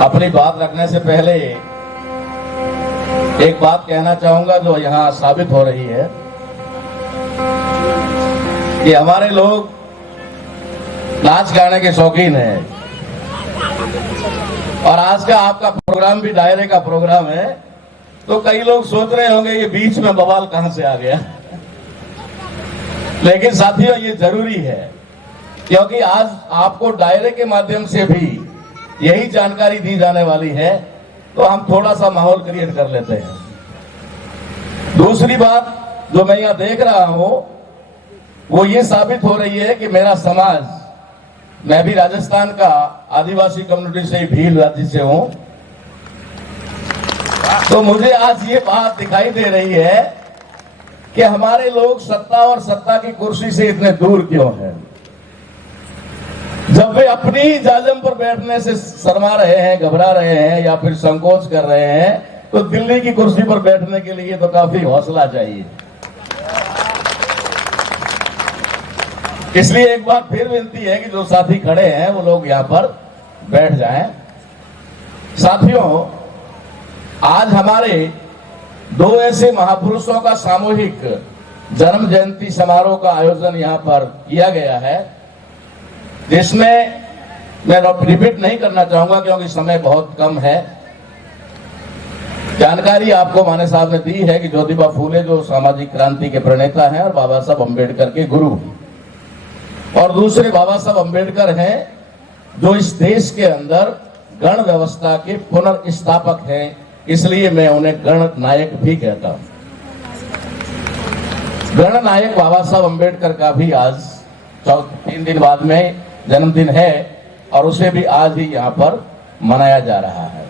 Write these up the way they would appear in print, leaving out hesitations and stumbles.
अपनी बात रखने से पहले एक बात कहना चाहूंगा जो यहां साबित हो रही है कि हमारे लोग नाच गाने के शौकीन हैं और आज का आपका प्रोग्राम भी डायरे का प्रोग्राम है। तो कई लोग सोच रहे होंगे ये बीच में बवाल कहां से आ गया। लेकिन साथियों ये जरूरी है क्योंकि आज आपको डायरे के माध्यम से भी यही जानकारी दी जाने वाली है, तो हम थोड़ा सा माहौल क्रिएट कर लेते हैं। दूसरी बात जो मैं यहां देख रहा हूं वो ये साबित हो रही है कि मेरा समाज, मैं भी राजस्थान का आदिवासी कम्युनिटी से, भील राज्य से हूं, तो मुझे आज ये बात दिखाई दे रही है कि हमारे लोग सत्ता और सत्ता की कुर्सी से इतने दूर क्यों हैं। जब वे अपनी ही जाजम पर बैठने से शर्मा रहे हैं, घबरा रहे हैं या फिर संकोच कर रहे हैं, तो दिल्ली की कुर्सी पर बैठने के लिए तो काफी हौसला चाहिए। इसलिए एक बार फिर विनती है कि जो साथी खड़े हैं वो लोग यहां पर बैठ जाएं। साथियों, आज हमारे दो ऐसे महापुरुषों का सामूहिक जन्म जयंती समारोह का आयोजन यहां पर किया गया है, जिसमें मैं रिपीट नहीं करना चाहूंगा क्योंकि समय बहुत कम है। जानकारी आपको माने साहब ने दी है कि ज्योतिबा फूले जो सामाजिक क्रांति के प्रणेता हैं और बाबा साहब अम्बेडकर के गुरु, और दूसरे बाबा साहब अम्बेडकर हैं जो इस देश के अंदर गण व्यवस्था के पुनर्स्थापक हैं, इसलिए मैं उन्हें गण नायक भी कहता हूं। गण नायक बाबा साहब अम्बेडकर का भी आज 3 दिन बाद में जन्मदिन है और उसे भी आज ही यहां पर मनाया जा रहा है।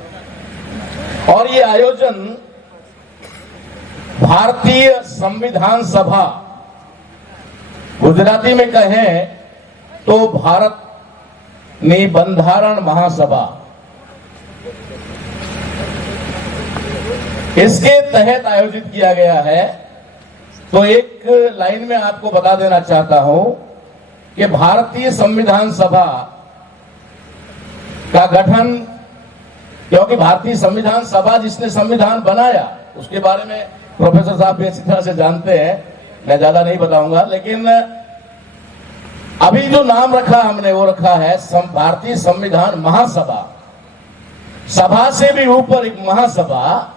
और ये आयोजन भारतीय संविधान सभा, गुजराती में कहें तो भारत बंधारण महासभा, इसके तहत आयोजित किया गया है। तो एक लाइन में आपको बता देना चाहता हूं कि भारतीय संविधान सभा का गठन, क्योंकि भारतीय संविधान सभा जिसने संविधान बनाया उसके बारे में प्रोफेसर साहब भी अच्छी तरह से जानते हैं, मैं ज्यादा नहीं बताऊंगा, लेकिन अभी जो नाम रखा हमने वो रखा है भारतीय संविधान महासभा। सभा से भी ऊपर एक महासभा,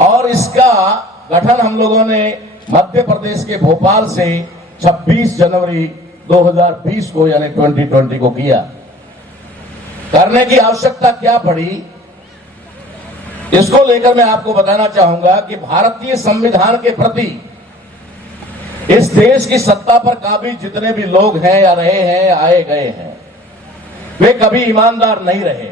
और इसका गठन हम लोगों ने मध्य प्रदेश के भोपाल से 26 जनवरी 2020 को यानी 2020 को किया। करने की आवश्यकता क्या पड़ी, इसको लेकर मैं आपको बताना चाहूंगा कि भारतीय संविधान के प्रति इस देश की सत्ता पर काबिज जितने भी लोग हैं या रहे हैं या आए गए हैं, वे कभी ईमानदार नहीं रहे।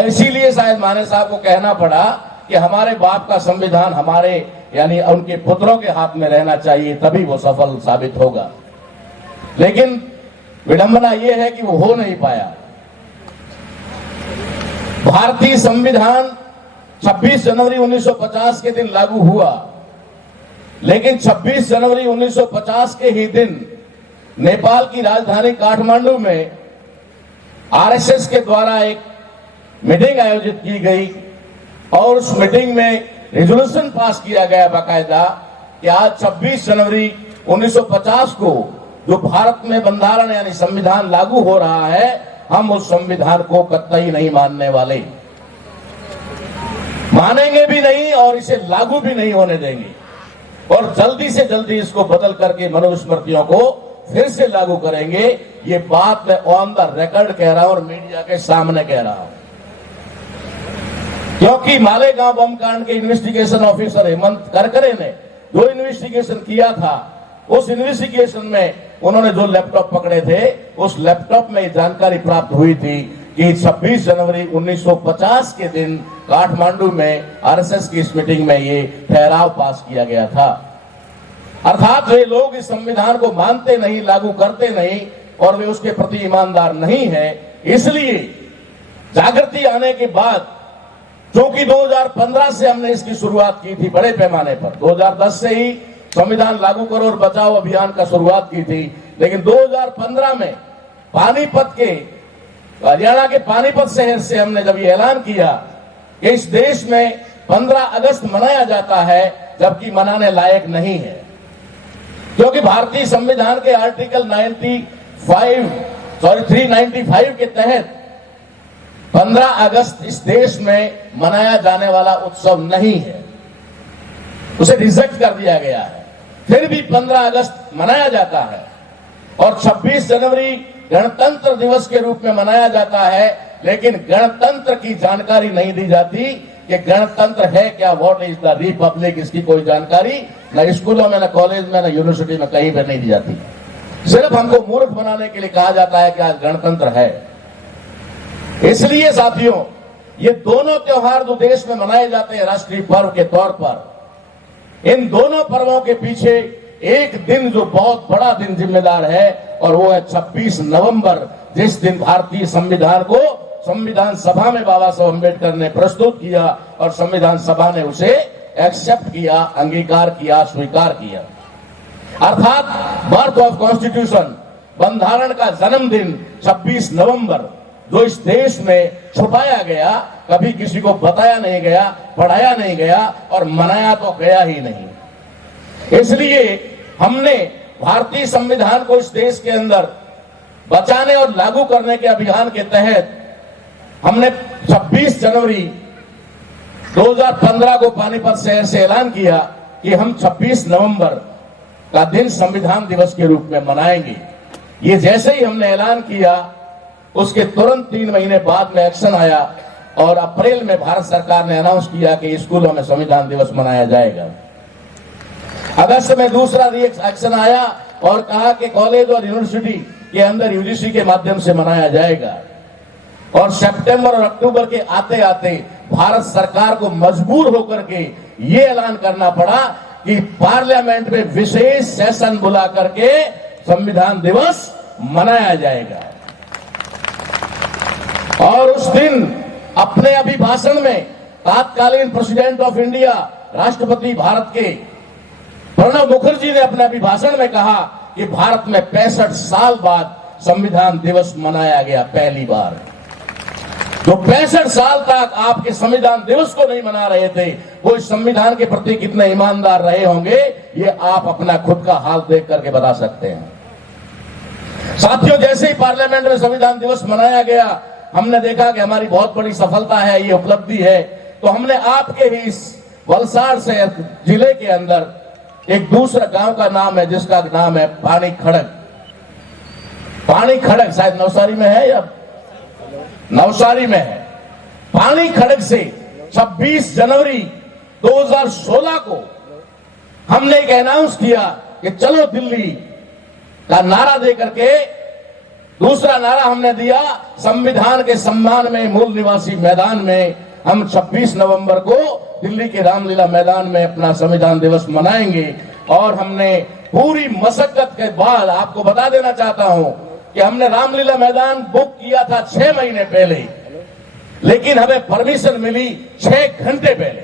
इसीलिए शायद माने साहब को कहना पड़ा कि हमारे बाप का संविधान हमारे यानी उनके पुत्रों के हाथ में रहना चाहिए, तभी वो सफल साबित होगा। लेकिन विडंबना यह है कि वो हो नहीं पाया। भारतीय संविधान 26 जनवरी 1950 के दिन लागू हुआ, लेकिन 26 जनवरी 1950 के ही दिन नेपाल की राजधानी काठमांडू में आरएसएस के द्वारा एक मीटिंग आयोजित की गई और उस मीटिंग में रेजोल्यूशन पास किया गया बाकायदा कि आज 26 जनवरी 1950 को जो भारत में बंधारण यानी संविधान लागू हो रहा है, हम उस संविधान को कतई नहीं मानने वाले, मानेंगे भी नहीं और इसे लागू भी नहीं होने देंगे, और जल्दी से जल्दी इसको बदल करके मनुस्मृतियों को फिर से लागू करेंगे। ये बात मैं ऑन द रिकॉर्ड कह रहा हूं और मीडिया के सामने कह रहा हूं, क्योंकि मालेगांव बम कांड के इन्वेस्टिगेशन ऑफिसर हेमंत करकरे ने जो इन्वेस्टिगेशन किया था, उस इन्वेस्टिगेशन में उन्होंने जो लैपटॉप पकड़े थे, उस लैपटॉप में जानकारी प्राप्त हुई थी कि 26 जनवरी 1950 के दिन काठमांडू में आरएसएस की इस मीटिंग में ये ठहराव पास किया गया था। अर्थात वे लोग इस संविधान को मानते नहीं, लागू करते नहीं और वे उसके प्रति ईमानदार नहीं है। इसलिए जागृति आने के बाद, क्योंकि 2015 से हमने इसकी शुरुआत की थी बड़े पैमाने पर, 2010 से ही संविधान लागू करो और बचाओ अभियान का शुरुआत की थी, लेकिन 2015 में पानीपत के हरियाणा के पानीपत शहर से हमने जब ये ऐलान किया कि इस देश में 15 अगस्त मनाया जाता है, जबकि मनाने लायक नहीं है, क्योंकि भारतीय संविधान के आर्टिकल 395 के तहत 15 अगस्त इस देश में मनाया जाने वाला उत्सव नहीं है, उसे रिजेक्ट कर दिया गया है। फिर भी 15 अगस्त मनाया जाता है और 26 जनवरी गणतंत्र दिवस के रूप में मनाया जाता है, लेकिन गणतंत्र की जानकारी नहीं दी जाती कि गणतंत्र है क्या, व्हाट इज द रिपब्लिक, इसकी कोई जानकारी न स्कूलों में, न कॉलेज में, न यूनिवर्सिटी में कहीं पर नहीं दी जाती। सिर्फ हमको मूर्ख बनाने के लिए कहा जाता है कि आज गणतंत्र है। इसलिए साथियों, ये दोनों त्योहार जो देश में मनाए जाते हैं राष्ट्रीय पर्व के तौर पर, इन दोनों पर्वों के पीछे एक दिन जो बहुत बड़ा दिन जिम्मेदार है, और वो है 26 नवंबर, जिस दिन भारतीय संविधान को संविधान सभा में बाबा साहब अम्बेडकर ने प्रस्तुत किया और संविधान सभा ने उसे एक्सेप्ट किया, अंगीकार किया, स्वीकार किया। अर्थात बर्थ ऑफ कॉन्स्टिट्यूशन, बंधारण का जन्मदिन 26 नवंबर, जो इस देश में छुपाया गया, कभी किसी को बताया नहीं गया, पढ़ाया नहीं गया और मनाया तो गया ही नहीं। इसलिए हमने भारतीय संविधान को इस देश के अंदर बचाने और लागू करने के अभियान के तहत हमने 26 जनवरी 2015 को पानीपत शहर से ऐलान किया कि हम 26 नवंबर का दिन संविधान दिवस के रूप में मनाएंगे। ये जैसे ही हमने ऐलान किया, उसके तुरंत 3 महीने बाद में एक्शन आया और अप्रैल में भारत सरकार ने अनाउंस किया कि स्कूलों में संविधान दिवस मनाया जाएगा। अगस्त में दूसरा एक्शन आया और कहा कि कॉलेज और यूनिवर्सिटी के अंदर यूजीसी के माध्यम से मनाया जाएगा। और सितंबर और अक्टूबर के आते आते भारत सरकार को मजबूर होकर के ये ऐलान करना पड़ा कि पार्लियामेंट में विशेष सेशन बुला करके संविधान दिवस मनाया जाएगा। और उस दिन अपने अभिभाषण में तत्कालीन प्रेसिडेंट ऑफ इंडिया, राष्ट्रपति भारत के प्रणब मुखर्जी ने अपने अभिभाषण में कहा कि भारत में 65 साल बाद संविधान दिवस मनाया गया पहली बार। जो 65 साल तक आपके संविधान दिवस को नहीं मना रहे थे, वो इस संविधान के प्रति कितने ईमानदार रहे होंगे, ये आप अपना खुद का हाल देख करके बता सकते हैं। साथियों, जैसे ही पार्लियामेंट में संविधान दिवस मनाया गया, हमने देखा कि हमारी बहुत बड़ी सफलता है, ये उपलब्धि है। तो हमने आपके ही इस वलसाड़ से जिले के अंदर एक दूसरा गांव का नाम है, जिसका नाम है पानी खड़क। पानी खड़क शायद नवसारी में है या नवसारी में है। पानी खड़क से 26 जनवरी 2016 को हमने एक अनाउंस किया कि चलो दिल्ली का नारा दे करके, दूसरा नारा हमने दिया संविधान के सम्मान में मूल निवासी मैदान में हम 26 नवंबर को दिल्ली के रामलीला मैदान में अपना संविधान दिवस मनाएंगे। और हमने पूरी मशक्कत के बाद, आपको बता देना चाहता हूं कि हमने रामलीला मैदान बुक किया था 6 महीने पहले, लेकिन हमें परमिशन मिली 6 घंटे पहले।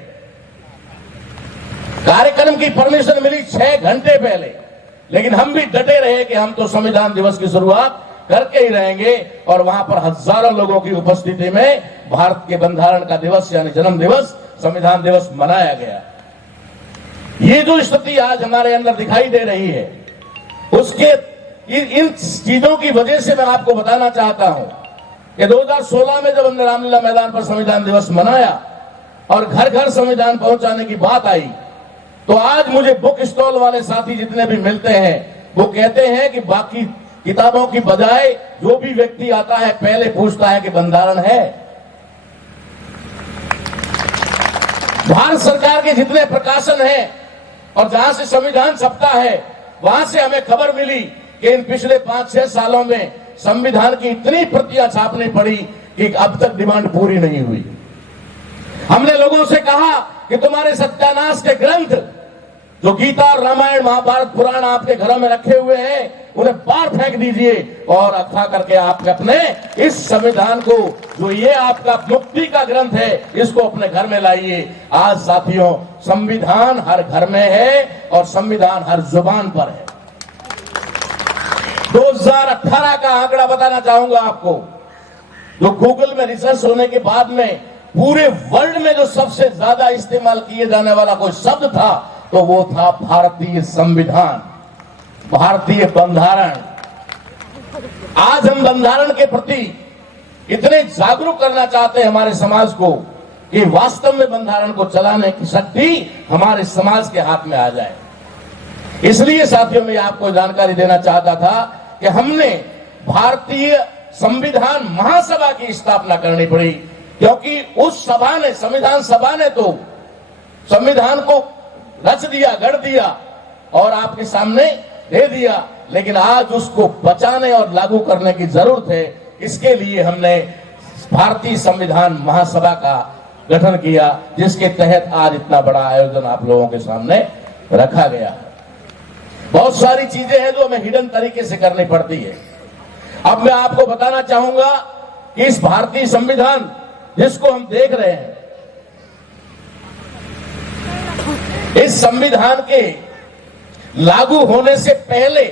कार्यक्रम की परमिशन मिली 6 घंटे पहले, लेकिन हम भी डटे रहे कि हम तो संविधान दिवस की शुरुआत करके ही रहेंगे। और वहां पर हजारों लोगों की उपस्थिति में भारत के बंधारण का दिवस यानी जन्म दिवस, संविधान दिवस मनाया गया। ये जो स्थिति आज हमारे अंदर दिखाई दे रही है, उसके इन चीजों की वजह से मैं आपको बताना चाहता हूं कि 2016 में जब हमने रामलीला मैदान पर संविधान दिवस मनाया और घर घर संविधान पहुंचाने की बात आई, तो आज मुझे बुक स्टॉल वाले साथी जितने भी मिलते हैं, वो कहते हैं कि बाकी किताबों की बजाय जो भी व्यक्ति आता है पहले पूछता है कि बंधारण है। भारत सरकार के जितने प्रकाशन हैं और जहां से संविधान छपता है, वहां से हमें खबर मिली कि इन पिछले 5-6 सालों में संविधान की इतनी प्रतियां छापनी पड़ी कि अब तक डिमांड पूरी नहीं हुई। हमने लोगों से कहा कि तुम्हारे सत्यानाश के ग्रंथ जो गीता और रामायण महाभारत पुराण आपके घरों में रखे हुए हैं, उन्हें बाहर फेंक दीजिए और अखा करके आप अपने इस संविधान को, जो ये आपका मुक्ति का ग्रंथ है, इसको अपने घर में लाइए। आज साथियों, संविधान हर घर में है और संविधान हर जुबान पर है। 2018 का आंकड़ा बताना चाहूंगा आपको जो गूगल में रिसर्च होने के बाद में पूरे वर्ल्ड में जो सबसे ज्यादा इस्तेमाल किए जाने वाला कोई शब्द था तो वो था भारतीय संविधान, भारतीय बंधारण। आज हम बंधारण के प्रति इतने जागरूक करना चाहते हैं हमारे समाज को कि वास्तव में बंधारण को चलाने की शक्ति हमारे समाज के हाथ में आ जाए। इसलिए साथियों मैं आपको जानकारी देना चाहता था कि हमने भारतीय संविधान महासभा की स्थापना करनी पड़ी, क्योंकि उस सभा ने, संविधान सभा ने तो संविधान को रच दिया, गढ़ दिया और आपके सामने दे दिया, लेकिन आज उसको बचाने और लागू करने की जरूरत है। इसके लिए हमने भारतीय संविधान महासभा का गठन किया, जिसके तहत आज इतना बड़ा आयोजन आप लोगों के सामने रखा गया। बहुत सारी चीजें हैं जो हमें हिडन तरीके से करनी पड़ती है। अब मैं आपको बताना चाहूंगा कि इस भारतीय संविधान जिसको हम देख रहे हैं, इस संविधान के लागू होने से पहले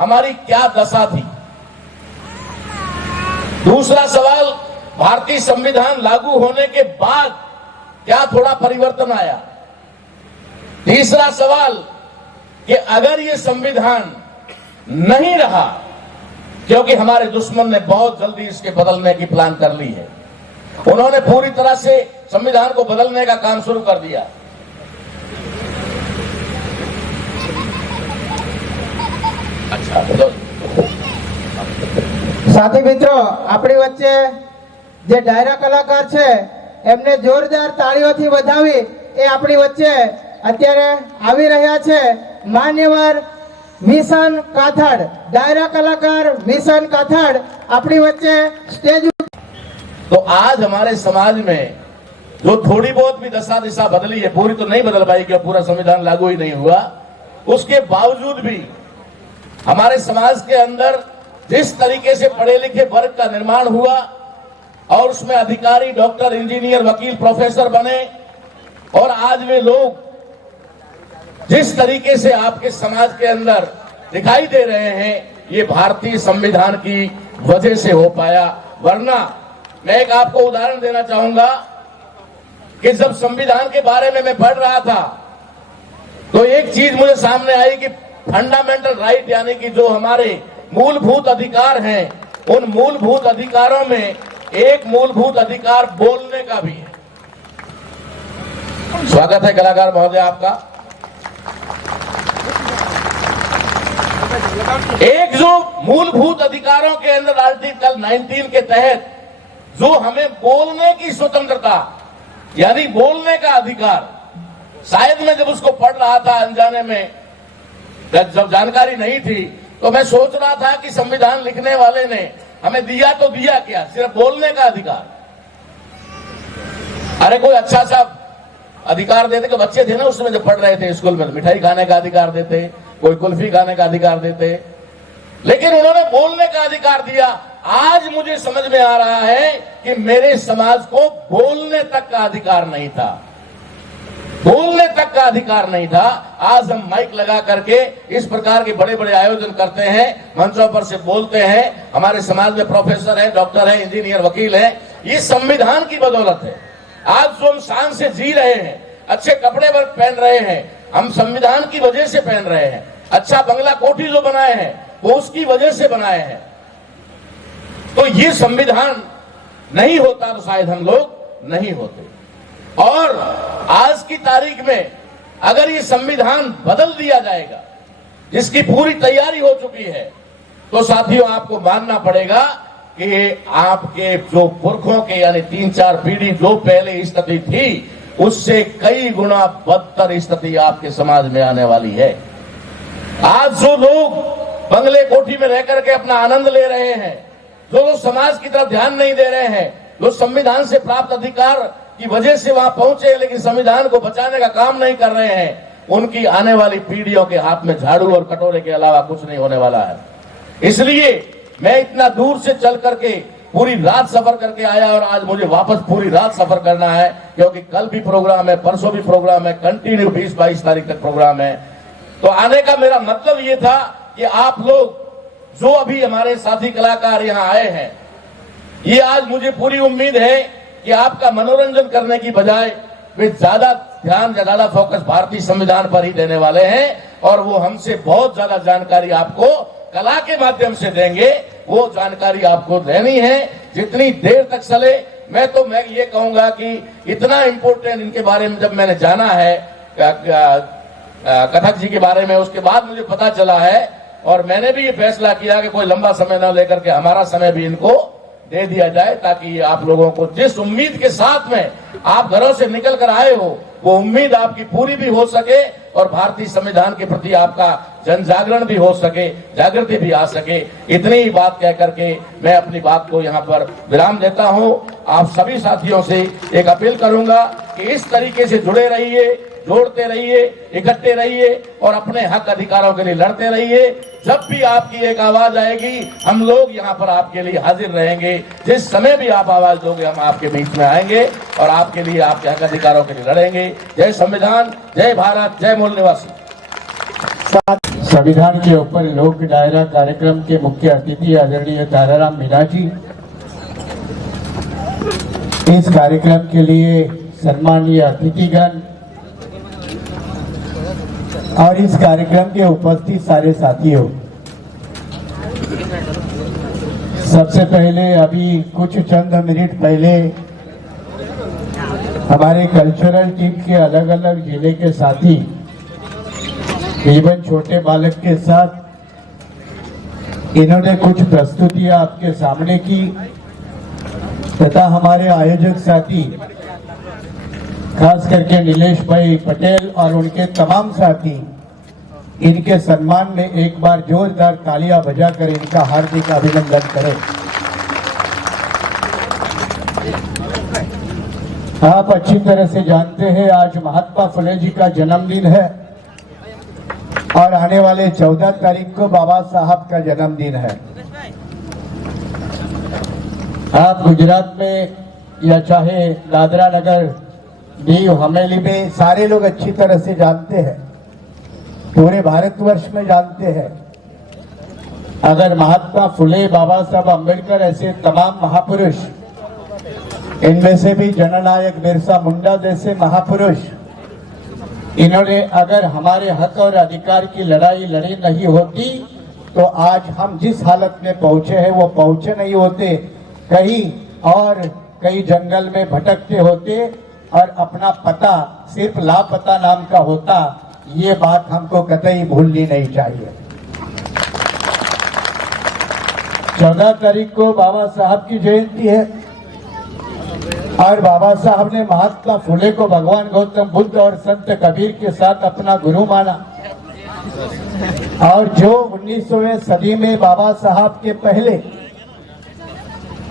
हमारी क्या दशा थी। दूसरा सवाल, भारतीय संविधान लागू होने के बाद क्या थोड़ा परिवर्तन आया। तीसरा सवाल कि अगर ये संविधान नहीं रहा, क्योंकि हमारे दुश्मन ने बहुत जल्दी इसके बदलने की प्लान कर ली है, उन्होंने पूरी तरह से संविधान को बदलने का काम शुरू कर दिया। अच्छा, साथी मित्रों, अपनी वच्चे जे डायरा कलाकार छे एमने जोरदार ताळीओथी વધાવી એ આપણી વચ્ચે અત્યારે આવી રહ્યા છે માન્યवर મિશન કાથડ, डायरा कलाकार मिशन काथड़ अपनी वच्चे स्टेज। तो आज हमारे समाज में जो थोड़ी बहुत भी दशा दिशा बदली है, पूरी तो नहीं बदल पाई क्योंकि पूरा संविधान लागू ही नहीं हुआ, उसके बावजूद भी हमारे समाज के अंदर जिस तरीके से पढ़े लिखे वर्ग का निर्माण हुआ और उसमें अधिकारी, डॉक्टर, इंजीनियर, वकील, प्रोफेसर बने और आज वे लोग जिस तरीके से आपके समाज के अंदर दिखाई दे रहे हैं, ये भारतीय संविधान की वजह से हो पाया। वरना मैं एक आपको उदाहरण देना चाहूंगा कि जब संविधान के बारे में मैं पढ़ रहा था तो एक चीज मुझे सामने आई कि फंडामेंटल राइट यानी कि जो हमारे मूलभूत अधिकार हैं, उन मूलभूत अधिकारों में एक मूलभूत अधिकार बोलने का भी है। स्वागत है कलाकार महोदय आपका। एक जो मूलभूत अधिकारों के अंदर आर्टिकल 19 के तहत जो हमें बोलने की स्वतंत्रता यानी बोलने का अधिकार, शायद मैं जब उसको पढ़ रहा था अनजाने में, जब जानकारी नहीं थी, तो मैं सोच रहा था कि संविधान लिखने वाले ने हमें दिया तो दिया क्या, सिर्फ बोलने का अधिकार। अरे कोई अच्छा सा अधिकार देते, कि बच्चे थे ना उसमें जब पढ़ रहे थे स्कूल में, मिठाई खाने का अधिकार देते, कोई कुल्फी खाने का अधिकार देते, लेकिन उन्होंने बोलने का अधिकार दिया। आज मुझे समझ में आ रहा है कि मेरे समाज को बोलने तक का अधिकार नहीं था, बोलने तक का अधिकार नहीं था। आज हम माइक लगा करके इस प्रकार के बड़े बड़े आयोजन करते हैं, मंचों पर से बोलते हैं, हमारे समाज में प्रोफेसर है, डॉक्टर है, इंजीनियर, वकील है, ये संविधान की बदौलत है। आज जो हम शान से जी रहे हैं, अच्छे कपड़े पहन रहे हैं, हम संविधान की वजह से पहन रहे हैं। अच्छा बंगला कोठी जो बनाए हैं वो उसकी वजह से बनाए हैं। तो ये संविधान नहीं होता तो शायद हम लोग नहीं होते। और आज की तारीख में अगर ये संविधान बदल दिया जाएगा, जिसकी पूरी तैयारी हो चुकी है, तो साथियों आपको मानना पड़ेगा कि आपके जो पुरखों के यानी 3-4 पीढ़ी जो पहले स्थिति थी, उससे कई गुना बदतर स्थिति आपके समाज में आने वाली है। आज जो लोग बंगले कोठी में रह करके अपना आनंद ले रहे हैं, जो लोग समाज की तरफ ध्यान नहीं दे रहे हैं, जो संविधान से प्राप्त अधिकार की वजह से वहां पहुंचे लेकिन संविधान को बचाने का काम नहीं कर रहे हैं, उनकी आने वाली पीढ़ियों के हाथ में झाड़ू और कटोरे के अलावा कुछ नहीं होने वाला है। इसलिए मैं इतना दूर से चल करके पूरी रात सफर करके आया और आज मुझे वापस पूरी रात सफर करना है, क्योंकि कल भी प्रोग्राम है, परसों भी प्रोग्राम है, कंटिन्यू 20-22 तारीख तक प्रोग्राम है। तो आने का मेरा मतलब ये था कि आप लोग जो अभी हमारे साथी कलाकार यहाँ आए हैं, ये आज मुझे पूरी उम्मीद है कि आपका मनोरंजन करने की बजाय वे ज्यादा ध्यान, ज्यादा फोकस भारतीय संविधान पर ही देने वाले हैं और वो हमसे बहुत ज्यादा जानकारी आपको कला के माध्यम से देंगे। वो जानकारी आपको लेनी है जितनी देर तक चले। मैं ये कहूंगा कि इतना इंपॉर्टेंट इनके बारे में जब मैंने जाना है कथक जी के बारे में, उसके बाद मुझे पता चला है और मैंने भी ये फैसला किया कि कोई लंबा समय न लेकर के हमारा समय भी इनको दे दिया जाए, ताकि आप लोगों को जिस उम्मीद के साथ में आप घरों से निकल कर आए हो वो उम्मीद आपकी पूरी भी हो सके और भारतीय संविधान के प्रति आपका जन जागरण भी हो सके, जागृति भी आ सके। इतनी ही बात कह करके मैं अपनी बात को यहाँ पर विराम देता हूँ। आप सभी साथियों से एक अपील करूंगा कि इस तरीके से जुड़े रहिए, जोड़ते रहिए, इकट्ठे रहिए और अपने हक अधिकारों के लिए लड़ते रहिए। जब भी आपकी एक आवाज आएगी हम लोग यहाँ पर आपके लिए हाजिर रहेंगे। जिस समय भी आप आवाज दोगे हम आपके बीच में आएंगे और आपके लिए, आपके हक अधिकारों के लिए लड़ेंगे। जय संविधान, जय भारत, जय मूल निवासी। संविधान के ऊपर लोक डायरा कार्यक्रम के मुख्य अतिथि आदरणीय ताराराम मीणा जी, इस कार्यक्रम के लिए सम्मानीय अतिथिगण और इस कार्यक्रम के उपस्थित सारे साथियों, सबसे पहले अभी कुछ चंद मिनट पहले हमारे कल्चरल टीम के अलग अलग जिले के साथी इवन छोटे बालक के साथ इन्होंने कुछ प्रस्तुतियां आपके सामने की तथा हमारे आयोजक साथी खास करके नीलेश भाई पटेल और उनके तमाम साथी, इनके सम्मान में एक बार जोरदार तालियां बजाकर इनका हार्दिक अभिनंदन करें। आप अच्छी तरह से जानते हैं आज महात्मा फुले जी का जन्मदिन है और आने वाले 14 तारीख को बाबा साहब का जन्मदिन है। आप गुजरात में या चाहे दादरा नगर दीव हवेली में सारे लोग अच्छी तरह से जानते हैं, पूरे भारतवर्ष में जानते हैं। अगर महात्मा फुले, बाबा साहब अम्बेडकर ऐसे तमाम महापुरुष, इनमें से भी जननायक बिरसा मुंडा जैसे महापुरुष, इन्होंने अगर हमारे हक और अधिकार की लड़ाई लड़ी नहीं होती तो आज हम जिस हालत में पहुंचे हैं वो पहुंचे नहीं होते, कहीं और कई जंगल में भटकते होते और अपना पता सिर्फ लापता नाम का होता। ये बात हमको कतई भूलनी नहीं चाहिए। 14 तारीख को बाबा साहब की जयंती है और बाबा साहब ने महात्मा फुले को भगवान गौतम बुद्ध और संत कबीर के साथ अपना गुरु माना और जो 19वीं सदी में बाबा साहब के पहले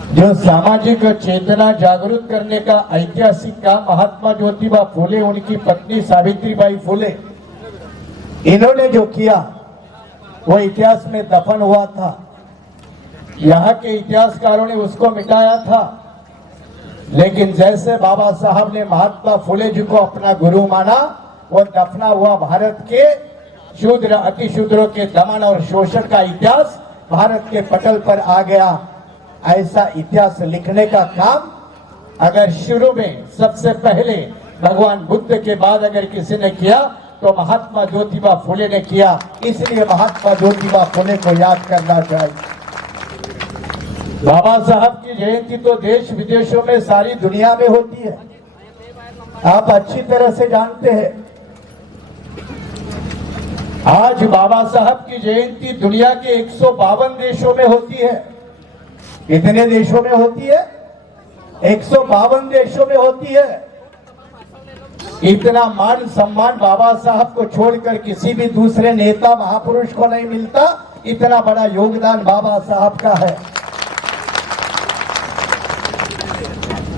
जो सामाजिक चेतना जागरूक करने का ऐतिहासिक काम महात्मा ज्योतिबा फुले, उनकी पत्नी सावित्रीबाई फुले, इन्होंने जो किया वो इतिहास में दफन हुआ था। यहाँ के इतिहासकारों ने उसको मिटाया था, लेकिन जैसे बाबा साहब ने महात्मा फुले जी को अपना गुरु माना, वो दफना हुआ भारत के शूद्र अतिशूद्रों के दमन और शोषण का इतिहास भारत के पटल पर आ गया। ऐसा इतिहास लिखने का काम अगर शुरू में सबसे पहले भगवान बुद्ध के बाद अगर किसी ने किया तो महात्मा ज्योतिबा फुले ने किया। इसलिए महात्मा ज्योतिबा फुले को याद करना चाहिए। बाबा साहब की जयंती तो देश विदेशों में सारी दुनिया में होती है, आप अच्छी तरह से जानते हैं। आज बाबा साहब की जयंती दुनिया के 152 देशों में होती है। कितने देशों में होती है? 152 देशों में होती है। इतना मान सम्मान बाबा साहब को छोड़कर किसी भी दूसरे नेता महापुरुष को नहीं मिलता। इतना बड़ा योगदान बाबा साहब का है।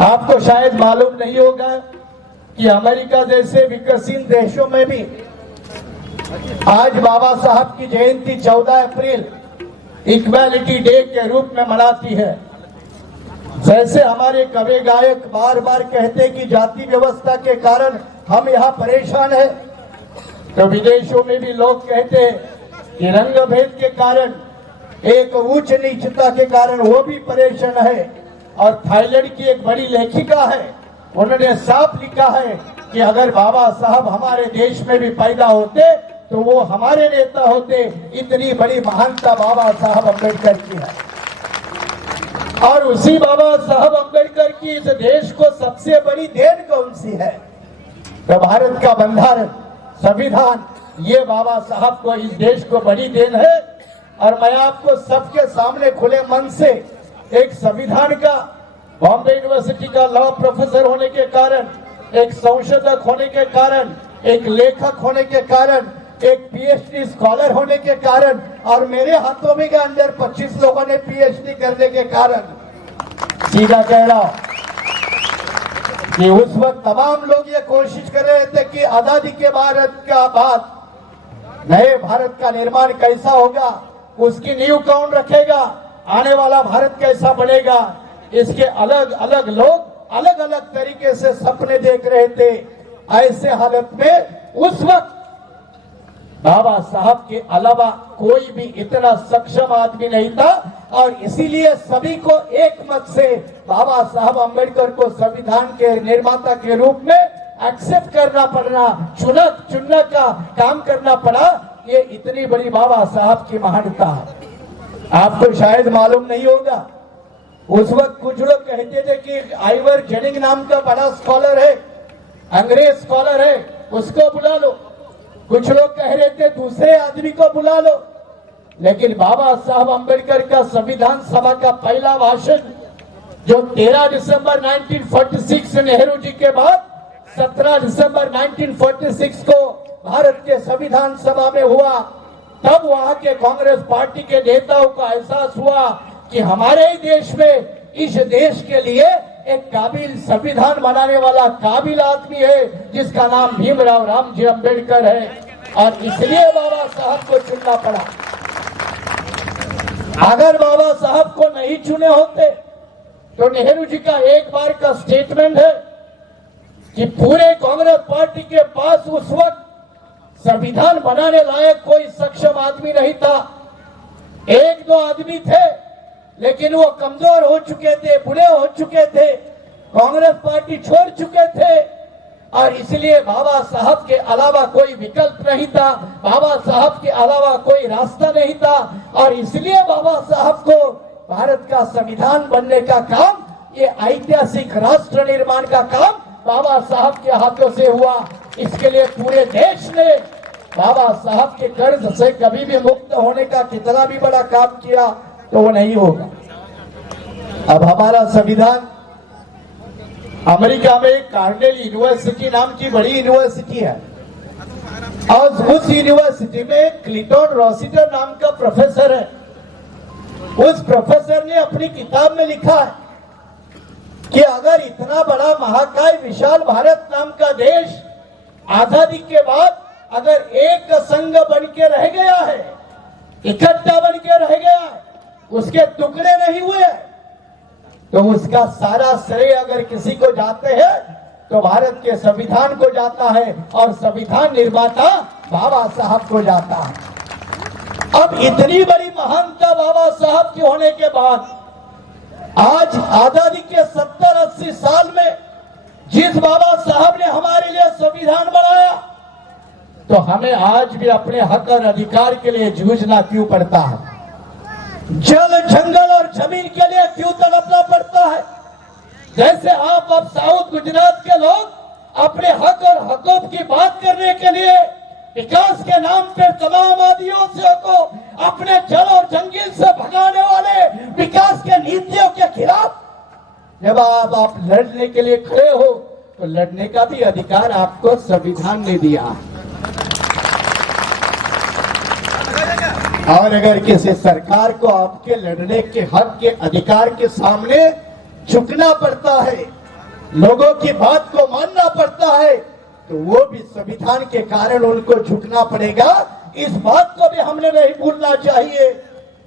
आपको शायद मालूम नहीं होगा कि अमेरिका जैसे विकसित देशों में भी आज बाबा साहब की जयंती 14 अप्रैल इक्वालिटी डे के रूप में मनाती है। जैसे हमारे कवि गायक बार बार कहते कि जाति व्यवस्था के कारण हम यहाँ परेशान हैं, तो विदेशों में भी लोग कहते कि रंग भेद के कारण, एक ऊंच नीचता के कारण वो भी परेशान है। और थाईलैंड की एक बड़ी लेखिका है, उन्होंने साफ लिखा है कि अगर बाबा साहब हमारे देश में भी पैदा होते तो वो हमारे नेता होते। इतनी बड़ी महानता बाबा साहब अम्बेडकर की है। और उसी बाबा साहब अम्बेडकर की इस देश को सबसे बड़ी देन कौन सी है? तो भारत का बंधारण, संविधान, ये बाबा साहब को, इस देश को बड़ी देन है। और मैं आपको सबके सामने खुले मन से एक संविधान का, बॉम्बे यूनिवर्सिटी का लॉ प्रोफेसर होने के कारण, एक संशोधक होने के कारण, एक लेखक होने के कारण, एक पीएचडी स्कॉलर होने के कारण, और मेरे हाथों में के अंदर 25 लोगों ने पीएचडी करने के कारण सीधा कह रहा हूं कि उस वक्त तमाम लोग ये कोशिश कर रहे थे कि आजादी के भारत का बाद नए भारत का निर्माण कैसा होगा, उसकी नींव कौन रखेगा, आने वाला भारत कैसा बनेगा। इसके अलग अलग लोग अलग अलग तरीके से सपने देख रहे थे। ऐसे हालत में उस वक्त बाबा साहब के अलावा कोई भी इतना सक्षम आदमी नहीं था, और इसीलिए सभी को एक मत से बाबा साहब अम्बेडकर को संविधान के निर्माता के रूप में एक्सेप्ट करना पड़ना, चुनने का काम करना पड़ा। ये इतनी बड़ी बाबा साहब की महानता है। आपको शायद मालूम नहीं होगा, उस वक्त कुछ लोग कहते थे कि आइवर जेनिंग नाम का बड़ा स्कॉलर है, अंग्रेज स्कॉलर है, उसको बुला लो। कुछ लोग कह रहे थे दूसरे आदमी को बुला लो। लेकिन बाबा साहब अम्बेडकर का संविधान सभा का पहला भाषण जो 13 दिसंबर 1946 नेहरू जी के बाद 17 दिसंबर 1946 को भारत के संविधान सभा में हुआ, तब वहां के कांग्रेस पार्टी के नेताओं को एहसास हुआ कि हमारे ही देश में, इस देश के लिए एक काबिल संविधान बनाने वाला काबिल आदमी है जिसका नाम भीमराव रामजी अम्बेडकर है। और इसलिए बाबा साहब को चुनना पड़ा। अगर बाबा साहब को नहीं चुने होते तो नेहरू जी का एक बार का स्टेटमेंट है कि पूरे कांग्रेस पार्टी के पास उस वक्त संविधान बनाने लायक कोई सक्षम आदमी नहीं था। एक दो आदमी थे, लेकिन वो कमजोर हो चुके थे, बूढ़े हो चुके थे, कांग्रेस पार्टी छोड़ चुके थे, और इसलिए बाबा साहब के अलावा कोई विकल्प नहीं था, बाबा साहब के अलावा कोई रास्ता नहीं था। और इसलिए बाबा साहब को भारत का संविधान बनने का काम, ये ऐतिहासिक राष्ट्र निर्माण का काम बाबा साहब के हाथों से हुआ। इसके लिए पूरे देश ने बाबा साहब के कर्ज से कभी भी मुक्त होने का कितना भी बड़ा काम किया तो वो नहीं होगा। अब हमारा संविधान अमेरिका में कार्नेल यूनिवर्सिटी नाम की बड़ी यूनिवर्सिटी है, और उस यूनिवर्सिटी में क्लिंटन रोसिटर नाम का प्रोफेसर है। उस प्रोफेसर ने अपनी किताब में लिखा है कि अगर इतना बड़ा महाकाय विशाल भारत नाम का देश आजादी के बाद अगर एक संघ बन के रह गया है, इकट्ठा बन के रह गया है, उसके टुकड़े नहीं हुए, तो उसका सारा श्रेय अगर किसी को जाते हैं तो भारत के संविधान को जाता है, और संविधान निर्माता बाबा साहब को जाता है। अब इतनी बड़ी महानता बाबा साहब की होने के बाद आज आजादी के 70-80 साल में जिस बाबा साहब ने हमारे लिए संविधान बनाया, तो हमें आज भी अपने हक और अधिकार के लिए जूझना क्यों पड़ता है? जल, जंगल और जमीन के लिए क्यों तड़पना पड़ता है? जैसे आप अब साउथ गुजरात के लोग अपने हक और हकूक की बात करने के लिए विकास के नाम पर तमाम आदिवासियों को अपने जल और जंगल से भगाने वाले विकास के नीतियों के खिलाफ जब आप लड़ने के लिए खड़े हो, तो लड़ने का भी अधिकार आपको संविधान ने दिया। और अगर किसी सरकार को आपके लड़ने के हक के अधिकार के सामने झुकना पड़ता है, लोगों की बात को मानना पड़ता है, तो वो भी संविधान के कारण उनको झुकना पड़ेगा। इस बात को भी हमने नहीं भूलना चाहिए।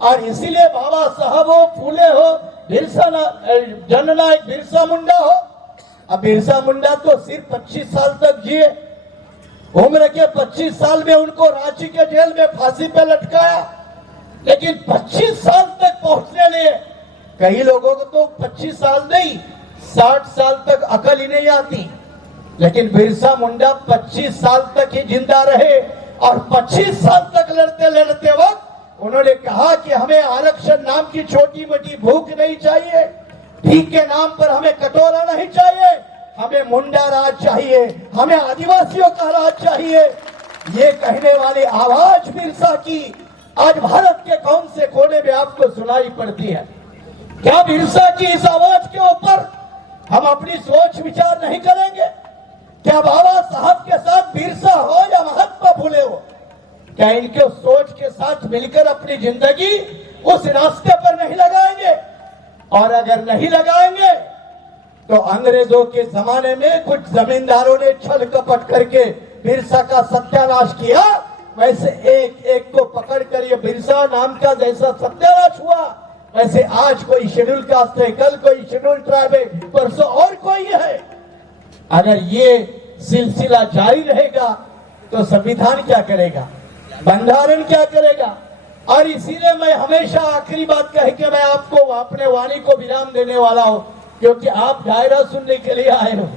और इसीलिए बाबा साहब हो, फूले हो, जननायक बिरसा मुंडा हो। अब बिरसा मुंडा तो सिर्फ 25 साल तक जिए, उम्र के 25 साल में उनको रांची के जेल में फांसी पे लटकाया, लेकिन 25 साल तक पहुंचने लिए कई लोगों को तो 25 साल नहीं 60 साल तक अकल ही नहीं आती, लेकिन बिरसा मुंडा 25 साल तक ही जिंदा रहे और 25 साल तक लड़ते लड़ते वक्त उन्होंने कहा कि हमें आरक्षण नाम की छोटी मोटी भूख नहीं चाहिए, भीख के नाम पर हमें कटोरा नहीं चाहिए, हमें मुंडा राज चाहिए, हमें आदिवासियों का राज चाहिए। ये कहने वाली आवाज बिरसा की आज भारत के कौन से कोने में आपको सुनाई पड़ती है? क्या बिरसा की इस आवाज के ऊपर हम अपनी सोच विचार नहीं करेंगे? क्या बाबा साहब के साथ बिरसा हो या महात्मा फुले हो, क्या इनके सोच के साथ मिलकर अपनी जिंदगी उस रास्ते पर नहीं लगाएंगे? और अगर नहीं लगाएंगे तो अंग्रेजों के जमाने में कुछ जमींदारों ने छल कपट करके बिरसा का सत्यानाश किया, वैसे एक एक को पकड़कर ये बिरसा नाम का जैसा सत्यानाश हुआ, वैसे आज कोई शेड्यूल कास्ट है, कल कोई शेड्यूल ट्राइब है, परसों और कोई है। अगर ये सिलसिला जारी रहेगा तो संविधान क्या करेगा, बंधारण क्या करेगा? और इसीलिए मैं हमेशा आखिरी बात कह के मैं आपको अपने वाणी को विराम देने वाला हूं, क्योंकि आप डायरा सुनने के लिए आए हो।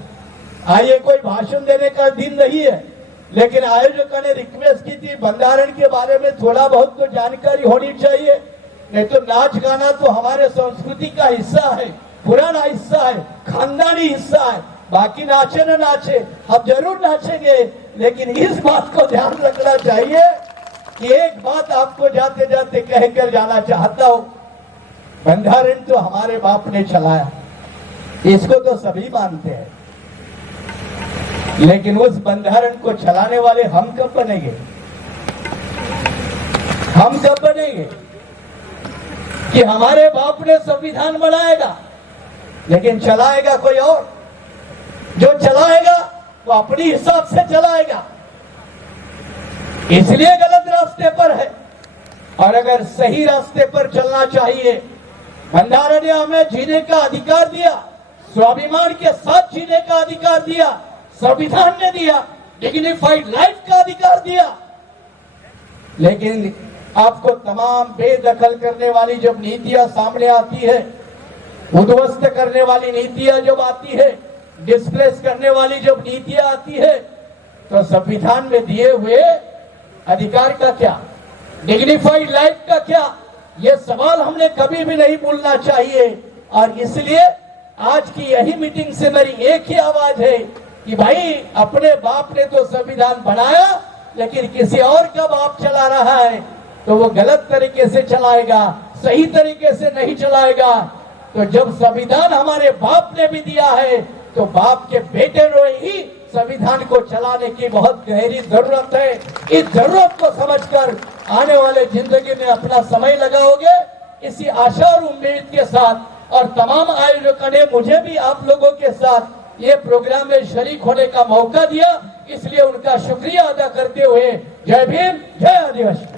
आइए, कोई भाषण देने का दिन नहीं है, लेकिन आयोजकों ने रिक्वेस्ट की थी बंधारण के बारे में थोड़ा बहुत तो जानकारी होनी चाहिए, नहीं तो नाच गाना तो हमारे संस्कृति का हिस्सा है, पुराना हिस्सा है, खानदानी हिस्सा है। बाकी नाचे न नाचे, हम जरूर नाचेंगे, लेकिन इस बात को ध्यान रखना चाहिए कि एक बात आपको जाते जाते कहकर जाना चाहता हूं, बंधारण तो हमारे बाप ने चलाया, इसको तो सभी मानते हैं, लेकिन उस बंधारण को चलाने वाले हम कब बनेंगे? हम कब बनेंगे कि हमारे बाप ने संविधान बनाएगा लेकिन चलाएगा कोई और? जो चलाएगा वो अपनी हिसाब से चलाएगा, इसलिए गलत रास्ते पर है। और अगर सही रास्ते पर चलना चाहिए, बंधारण ने हमें जीने का अधिकार दिया, स्वाभिमान के साथ जीने का अधिकार दिया, संविधान ने दिया, डिग्निफाइड लाइफ का अधिकार दिया, लेकिन आपको तमाम बेदखल करने वाली जब नीतियां सामने आती है, उद्ध्वस्त करने वाली नीतियां जब आती है, डिस्प्लेस करने वाली जब नीतियां आती है, तो संविधान में दिए हुए अधिकार का क्या, डिग्निफाइड लाइफ का क्या, ये सवाल हमने कभी भी नहीं भूलना चाहिए। और इसलिए आज की यही मीटिंग से मेरी एक ही आवाज है कि भाई, अपने बाप ने तो संविधान बनाया, लेकिन किसी और का बाप चला रहा है तो वो गलत तरीके से चलाएगा, सही तरीके से नहीं चलाएगा। तो जब संविधान हमारे बाप ने भी दिया है, तो बाप के बेटे ने ही संविधान को चलाने की बहुत गहरी जरूरत है। इस जरूरत को समझकर आने वाले जिंदगी में अपना समय लगाओगे, इसी आशा और उम्मीद के साथ। और तमाम आयोजकों ने मुझे भी आप लोगों के साथ ये प्रोग्राम में शरीक होने का मौका दिया, इसलिए उनका शुक्रिया अदा करते हुए जय भीम, जय आदिवासी।